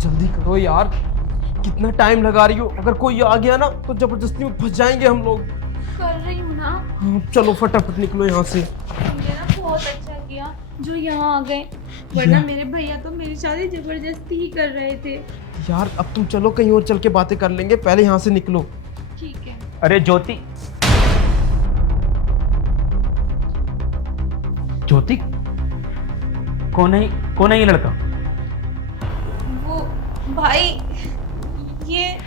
जल्दी करो यार, कितना टाइम लगा रही हो? अगर कोई आ गया ना तो जबरदस्ती में फंस जाएंगे हम लोग। कर रही हूँ ना। हाँ, चलो फटाफट निकलो यहाँ से। तुमने ना बहुत अच्छा किया जो यहाँ आ गए, वरना मेरे भैया तो मेरी शादी जबरदस्ती ही कर रहे थे। यार अब तुम चलो, कहीं और चल के बातें कर लेंगे, पहले यहाँ से निकलो। ठीक है। अरे ज्योति, ज्योति, कौन है ये लड़का? वो भाई, ये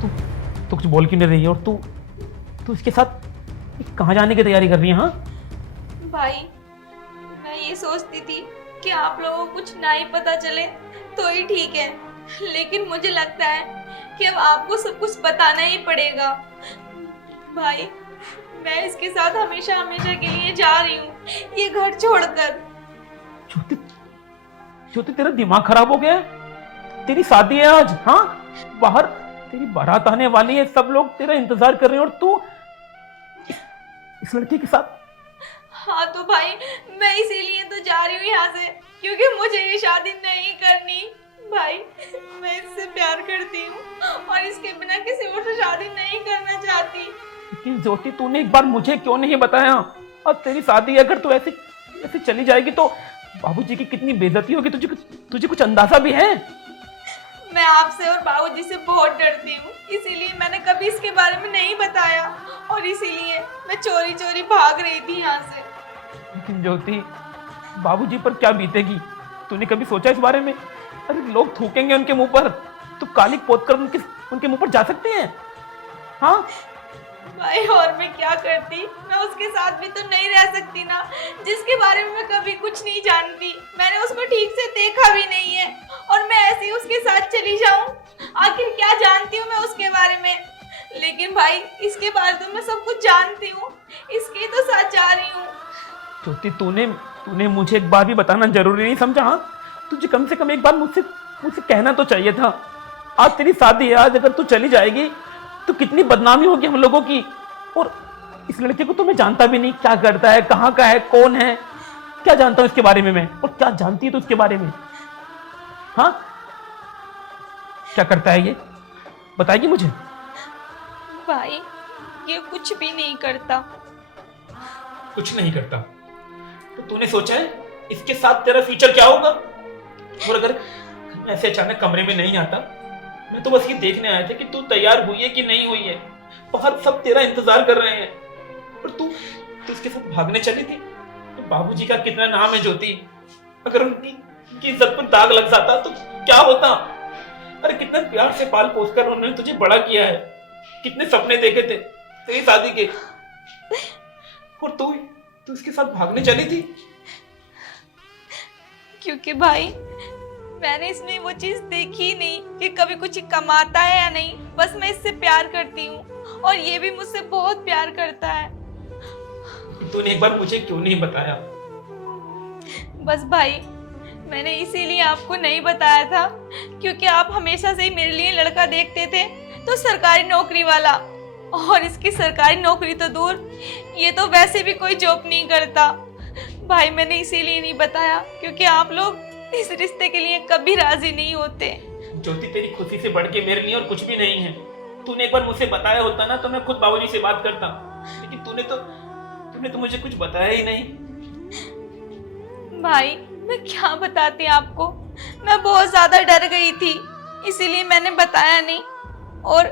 तू कुछ बोल क्यों नहीं रही है? और तू इसके साथ कहाँ जाने की तैयारी कर रही है? हाँ भाई, मैं ये सोचती थी कि आप लोगों को कुछ ना ही पता चले तो ही ठीक है, लेकिन मुझे लगता है कि अब आपको सब कुछ बताना ही पड़ेगा। भाई, मैं इसके साथ हमेशा हमेशा के लिए जा रही हूँ, ये घर छोड़कर। ज्योति, ज्योति तेरा दिमाग खराब हो गया है? तेरी शादी है आज, हाँ? बाहर तेरी बारात आने वाली है, सब लोग तेरा इंतजार कर रहे हैं और तू इस लड़के के साथ। हाँ तो भाई, मैं इसीलिए तो जा रही हूँ यहाँ से, क्योंकि मुझे ये शादी नहीं करनी। भाई, मैं इससे प्यार करती हूँ और इसके बिना किसी और से शादी नहीं करना चाहती। लेकिन ज्योति, तूने एक बार मुझे क्यों नहीं बताया? और तेरी शादी अगर तू ऐसे ऐसे चली जाएगी तो बाबूजी की कितनी बेइज्जती होगी, तुझे कुछ अंदाजा भी है? मैं आपसे और बाबूजी से बहुत डरती हूँ, इसीलिए मैंने कभी इसके बारे में नहीं बताया और इसीलिए मैं चोरी चोरी भाग रही थी यहाँ से। लेकिन ज्योति, बाबूजी पर क्या बीतेगी? तूने कभी सोचा इस बारे में? अरे लोग थूकेंगे उनके मुंह पर, तो कालिक पोत कर उनके मुंह पर जा सकते हैं? हाँ भाई, और मैं क्या करती? मैं उसके साथ भी तो नहीं रह सकती ना, जिसके बारे में मैं कभी कुछ नहीं जानती। मैंने उसको ठीक से देखा भी नहीं है और मैं ऐसे ही उसके साथ चली जाऊं? आखिर क्या जानती हूँ मैं उसके बारे में? लेकिन भाई, इसके बारे में मैं सब कुछ जानती हूँ, इसके तो साथ जा रही हूँ। ज्योति, तूने मुझे एक बार भी बताना जरूरी नहीं समझा? हाँ, तुझे कम से कम एक बार मुझसे कहना तो चाहिए था। आज तेरी शादी है, आज अगर तू चली जाएगी तो कितनी बदनामी होगी हम लोगों की। और इस लड़के को तो मैं जानता भी नहीं, क्या करता है, कहाँ का है, कौन है, क्या जानता हूँ इसके बारे में मैं? और क्या जानती है तू इसके बारे में? हाँ, क्या करता है ये, बताएगी मुझे? भाई, ये कुछ भी नहीं करता। कुछ नहीं करता? तो तूने सोचा है इसके साथ तेरा फ्यूचर क्या होगा? और अगर मैं ऐसे अचानक कमरे में नहीं आता, मैं तो बस ये देखने आया था कि तू तैयार हुई है कि नहीं हुई है। बाहर सब तेरा इंतजार कर रहे हैं और तू उसके साथ भागने चली थी। तो बाबूजी का कितना नाम है ज्योति, अगर उनकी इज्जत पर दाग लग जाता तो क्या होता? अरे कितना प्यार से पाल पोस कर उन्होंने तुझे बड़ा किया है, कितने सपने देखे थे तेरी शादी के, और तू इसके साथ भागने चली थी। क्योंकि भाई, मैंने इसमें वो चीज देखी ही नहीं कि कभी कुछ कमाता है या नहीं। बस मैं इससे प्यार करती हूँ और ये भी मुझसे बहुत प्यार करता है। तूने एक बार मुझे क्यों नहीं बताया? बस भाई, मैंने इसीलिए आपको नहीं बताया था क्योंकि आप हमेशा से ही मेरे लिए लड़का देखते थे तो सरकारी नौकरी वाला, और इसकी सरकारी नौकरी तो दूर, ये तो वैसे भी कोई जॉब नहीं करता। भाई, मैंने इसीलिए नहीं बताया क्योंकि आप लोग इस रिश्ते के लिए कभी राजी नहीं होते। ज्योति, तेरी खुशी से बढ़ के मेरे लिए और कुछ भी नहीं है। तूने एक बार मुझसे बताया होता ना तो मैं खुद बाबूजी से बात करता, लेकिन तूने तो मुझे कुछ बताया ही नहीं। भाई, मैं क्या बताती आपको, मैं बहुत ज्यादा डर गई थी, इसीलिए मैंने बताया नहीं, और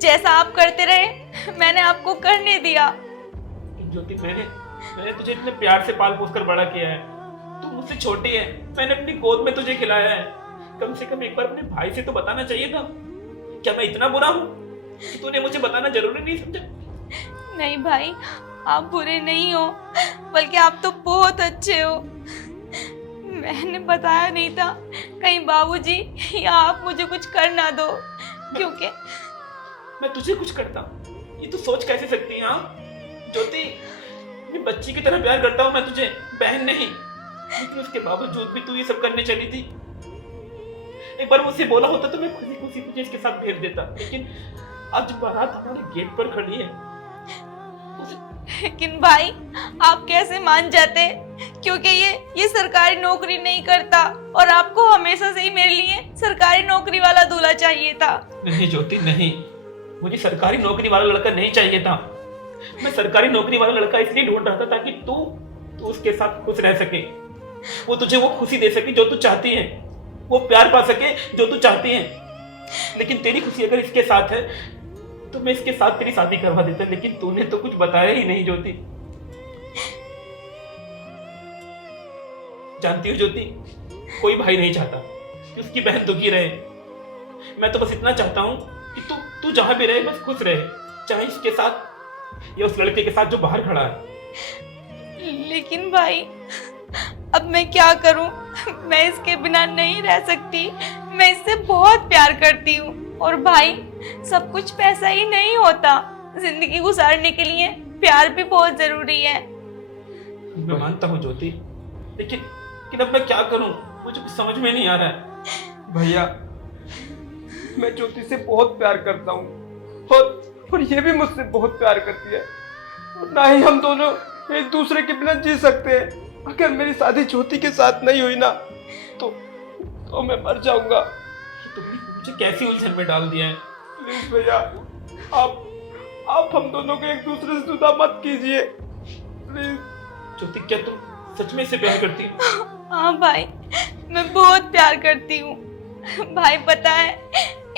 जैसा आप करते रहे मैंने आपको करने दिया। ज्योति, मैंने तुझे इतने प्यार से पाल पोस कर बड़ा किया है। तू मुझसे छोटी है, मैंने अपनी गोद में तुझे खिलाया है। कम से कम एक बार अपने भाई से तो बताना चाहिए था। क्या मैं इतना बुरा हूँ कि तूने मुझे बताना जरूरी नहीं समझा? नहीं भाई, आप बुरे नहीं हो, बल्कि आप तो बहुत अच्छे हो। मैंने बताया नहीं था कहीं बाबूजी या आप मुझे कुछ कर ना दो, क्योंकि मैं तुझे कुछ करता, ये तू सोच कैसे सकती है? हाँ ज्योति, मैं बच्ची की तरह प्यार करता हूँ मैं तुझे, बहन नहीं। लेकिन उसके बावजूद भी तू ये सब करने चली थी। एक बार मुझसे बोला होता तो मैं खुशी खुशी तुझे इसके साथ भेज देता, लेकिन आज बारात हमारे गेट पर खड़ी है। लेकिन भाई, आप कैसे मान जाते क्योंकि ये सरकारी नौकरी नहीं करता और आपको हमेशा से ही मेरे लिए सरकारी नौकरी वाला दूल्हा चाहिए था। नहीं ज्योति नहीं, मुझे सरकारी नौकरी वाला लड़का नहीं चाहिए था। मैं सरकारी नौकरी वाला लड़का इसलिए ढूंढ रहा था ताकि तू उसके साथ खुश रह सके, वो तुझे वो खुशी दे सके जो तू चाहती है, वो प्यार पा सके जो तू चाहती है। लेकिन तेरी खुशी अगर इसके साथ है तो मैं इसके साथ तेरी शादी करवा देता, लेकिन तूने तो कुछ बताया ही नहीं ज्योति। जानती हो ज्योति, कोई भाई नहीं चाहता कि उसकी बहन दुखी रहे। मैं तो बस इतना चाहता हूँ कि तू जहां भी रहे बस खुश रहे, चाहे इसके साथ या उस लड़के के साथ जो बाहर खड़ा है। लेकिन भाई अब मैं क्या करूं, मैं इसके बिना नहीं रह सकती। मैं इससे बहुत प्यार करती हूँ और भाई सब कुछ पैसा ही नहीं होता, जिंदगी गुजारने के लिए प्यार भी बहुत जरूरी है। मैं मानता हूँ ज्योति, लेकिन अब मैं क्या करूं, मुझे कुछ समझ में नहीं आ रहा है। भैया मैं ज्योति से बहुत प्यार करता हूँ और ये भी मुझसे बहुत प्यार करती है, और ना ही हम दोनों एक दूसरे के बिना जी सकते हैं। अगर मेरी शादी ज्योति के साथ नहीं हुई ना तो मैं मर जाऊंगा। तुमने मुझे कैसी उलझन में डाल दिया है। प्लीज भैया, आप हम दोनों को एक दूसरे से जुदा मत कीजिए प्लीज। ज्योति क्या तुम सच में इसे प्यार करती हो? हाँ भाई, मैं बहुत प्यार करती हूँ। भाई पता है,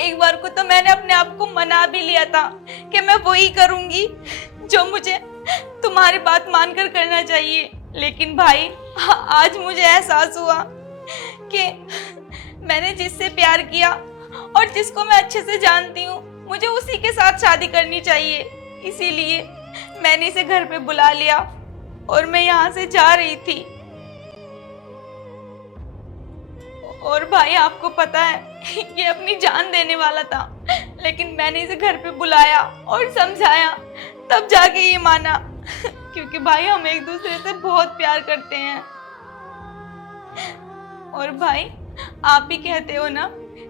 एक बार को तो मैंने अपने आप को मना भी लिया था कि मैं वही करूंगी जो मुझे तुम्हारी बात मानकर करना चाहिए। लेकिन भाई आज मुझे एहसास हुआ कि मैंने जिससे प्यार किया और जिसको मैं अच्छे से जानती हूँ, मुझे उसी के साथ शादी करनी चाहिए। इसीलिए मैंने इसे घर पे बुला लिया और मैं यहाँ से जा रही थी। और भाई आपको पता है ये अपनी जान देने वाला था, लेकिन मैंने इसे घर पे बुलाया और समझाया, तब जाके ये माना। क्योंकि भाई हम एक दूसरे से बहुत प्यार करते हैं। और भाई आप भी कहते हो ना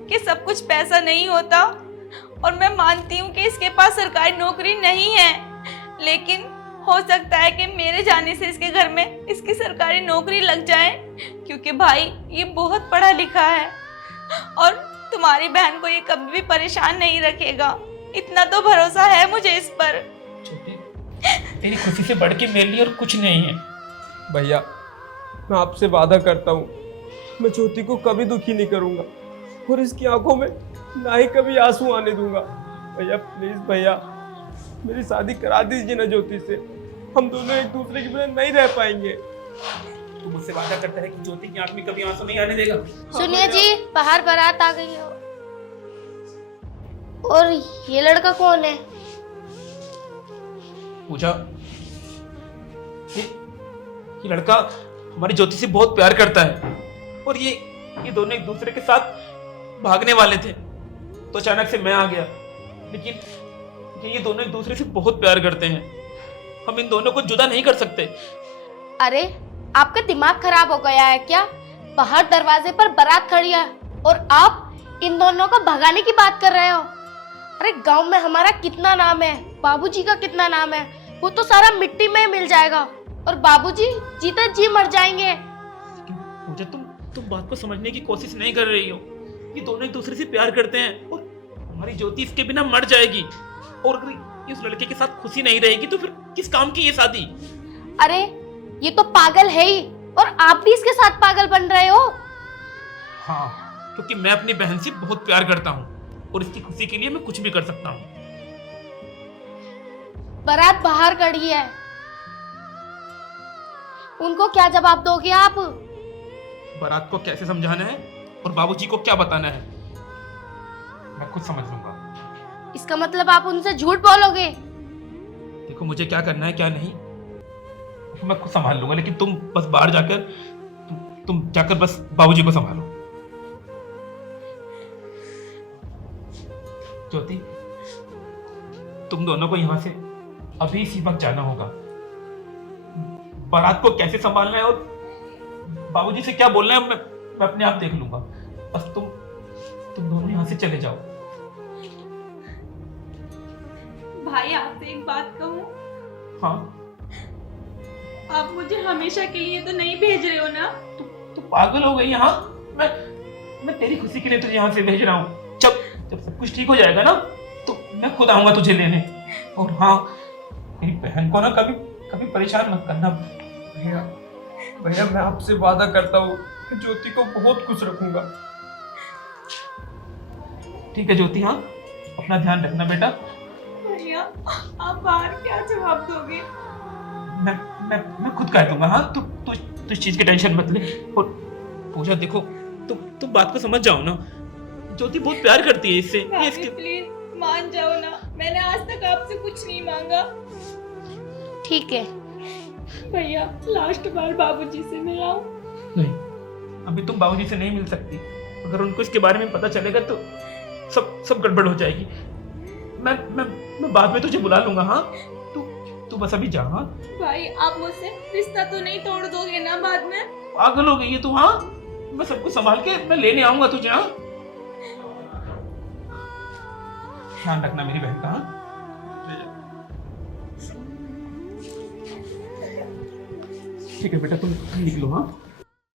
कि सब कुछ पैसा नहीं होता, और मैं मानती हूँ कि इसके पास सरकारी नौकरी नहीं है, लेकिन हो सकता है कि मेरे जाने से इसके घर में इसकी सरकारी नौकरी लग जाए, क्योंकि भाई ये बहुत पढ़ा लिखा है और तुम्हारी बहन को ये कभी भी परेशान नहीं रखेगा। इतना तो भरोसा है मुझे इस पर। तेरी खुशी से बढ़ के मेरे लिए और कुछ नहीं है। भैया मैं आपसे वादा करता हूँ, मैं ज्योति को कभी दुखी नहीं करूँगा और इसकी आंखों में ना ही कभी आंसू आने दूंगा। भैया प्लीज भैया, मेरी शादी करा दीजिए ना ज्योति से, हम दोनों एक दूसरे के बिना नहीं रह पाएंगे। तू मुझसे वादा करता है कि ज्योति की आंख में कभी आंसू नहीं आने देगा? सुनिए जी, बाहर बारात आ गई हो। और ये लड़का कौन है? पूजा, ये लड़का हमारी ज्योति से बहुत प्यार करता है और ये दोनों एक दूसरे के साथ भागने वाले थे, तो अचानक से मैं आ गया। लेकिन ये दोनों एक दूसरे से बहुत प्यार करते हैं, हम इन दोनों को जुदा नहीं कर सकते। अरे आपका दिमाग खराब हो गया है क्या? बाहर दरवाजे पर बारात खड़ी है और आप इन दोनों को भगाने की बात कर रहे हो। अरे गांव में हमारा कितना नाम है, बाबूजी का कितना नाम है, वो तो सारा मिट्टी में मिल जाएगा और बाबूजी जीते जी मर जाएंगे। पूजा तुम बात को समझने की कोशिश नहीं कर रही हो। ये दोनों एक दूसरे से प्यार करते हैं और हमारी ज्योति इसके बिना मर जाएगी, और अगर इस लड़के के साथ खुशी नहीं रहेगी तो फिर किस काम की ये शादी? अरे ये तो पागल है ही, और आप भी इसके साथ पागल बन रहे हो। हाँ, क्योंकि मैं अपनी बहन से बहुत प्यार करता हूँ और इसकी खुशी के लिए मैं कुछ भी कर सकता हूँ। बारात बाहर खड़ी है, उनको क्या जवाब दोगे आप? बारात को कैसे समझाना है और बाबूजी को क्या बताना है मैं खुद समझ लूंगा। इसका मतलब आप उनसे झूठ बोलोगे? देखो मुझे क्या करना है क्या नहीं मैं खुद संभाल लूंगा, लेकिन तुम बस बाहर जाकर तुम जाकर बस बाबूजी को संभालो। ज्योति, तुम दोनों को यहाँ से अभी इसी वक्त जाना होगा। बारात को कैसे संभालना है और बाबूजी से क्या बोलना है मैं अपने आप देख लूंगा। बस तुम दोनों यहाँ से चले जाओ। भाई आपसे एक बात कहूँ, हाँ, आप मुझे हमेशा के लिए तो नहीं भेज तू पागल हो गई? हाँ, मैं तेरी खुशी के लिए तुझे यहाँ से भेज रहा हूँ। जब जब सब कुछ ठीक हो जाएगा ना तो मैं खुद आऊंगा तुझे लेने। और हाँ, मेरी बहन को ना कभी कभी परेशान मत करना। भैया भैया मैं आपसे वादा करता हूँ कि ज्योति को बहुत खुश रखूंगा। ठीक है ज्योति, हाँ अपना ध्यान रखना बेटा। भैया आप बाहर क्या जवाब दोगे? मैं खुद कह दूंगा। हाँ, तू इस चीज की टेंशन मत ले। और पूजा देखो, तुम बात को समझ जाओ ना, ज्योति बहुत प्यार करती है इससे। ये भाभी इसके प्लीज मान जाओ ना, मैंने आज तक आपसे कुछ नहीं मांगा। ठीक है। भैया लास्ट बार बाबूजी से मिलाओ। नहीं, अभी तुम बाबूजी से नहीं मिल सकती। अगर उनको इसके बारे में पता चलेगा तो सब गड़बड़ हो जाएगी। मैं बाद में तुझे बुला लूंगा। हाँ, तू बस अभी जा। हाँ भाई आप मुझसे रिश्ता तो नहीं तोड़ दोगे ना बाद में? पागल हो गई है तू? हाँ, मैं सब कुछ संभाल के मैं लेने आऊंगा तुझे। हाँ, ध्यान रखना मेरी बहन का। हाँ ठीक है बेटा, तुम निकलो। हाँ